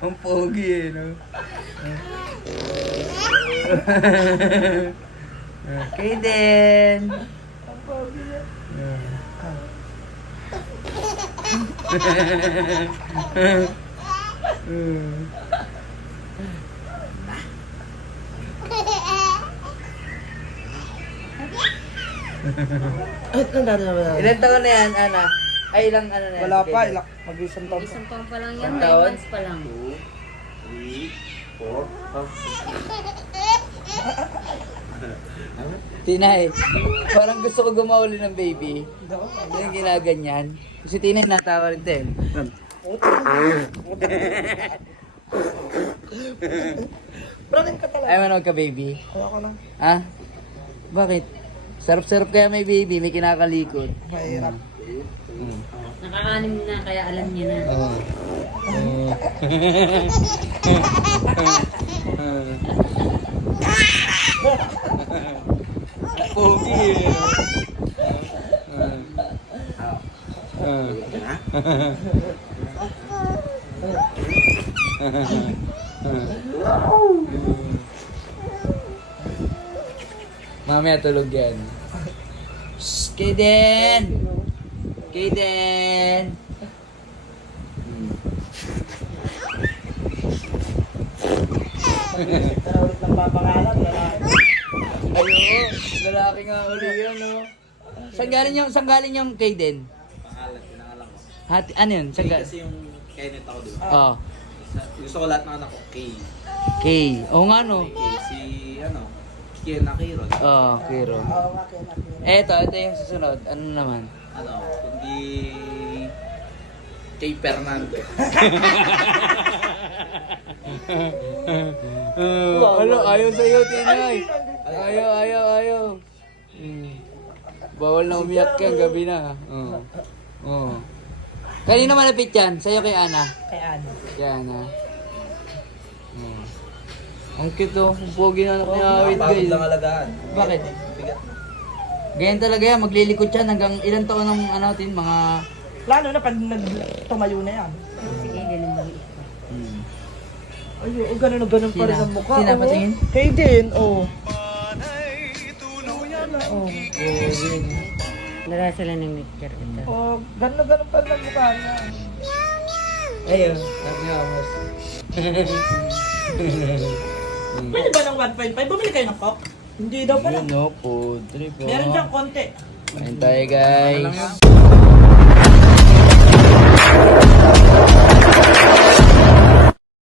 Ang pogi eh, no? Kaden! Ang pogi eh. Ilan taon na yan, Ana? Ay, ilang ano na yan? Wala si pa, Kaden? mag-isang taon. Isang taon pa lang yan, 9 Taon? months pa lang. 2, 3, 4, 5. Tinay, parang gusto ko gumauli ng baby. Hindi yung ginaganyan. Si Tinay natawa rin din. Branin ka talaga. Ay, manawag ka baby. Kaya ko lang. Ha? Bakit? Sarap-sarap kaya may baby, may kinakalikod. Mahirap. Nakakanim na, kaya alam niya na. Oo. Pogi eh. Mamaya tulog yan. Shhh, Kaden! Kaden! Ulit ng papangalan, lalaki. Ayo, lalaki nga uli yan, no? Saan galing yung Kaden? Pangalan, pinangalan ko. Hati, ano yun? Saan Kay galing? kasi yung Kenneth ako, di ba? Oh, Gusto ko lahat ng anak ko, K. K. Oo nga, no? K, si, Kian Akiro. Oh, Kiro. Oo nga, kaya Ito yung susunod. Ano naman? Kundi K. Fernando. Ayaw sa'yo, Tinay. Ayaw. Bawal na umiyak yan, gabi na. Oo. Kanino malapit yan? Sa'yo kay Ana? Kay Ano. Kay Ana. Ang cute oh. Ang pogi na anak niya awit Pagod guys. lang alagaan. Bakit? Bigat. Ganyan talaga yan. Maglilikot yan hanggang ilang taon ng ano natin, mga... Lalo na pag tumayo na yan. Sige, ganun ba? Ay, ganun pa rin Sina? ang mukha. Sina oh. patingin? Kay din, oh. Dala sila ng mixture ito. Oh, ganun pa rin ang mukha niya. Ayun. Sabi nga, mas. Pwede ba ng 1.5? Bumili kayo ng Coke? Hindi daw pala. Yun no, food trip. Meron dyan konti. Kain tayo guys.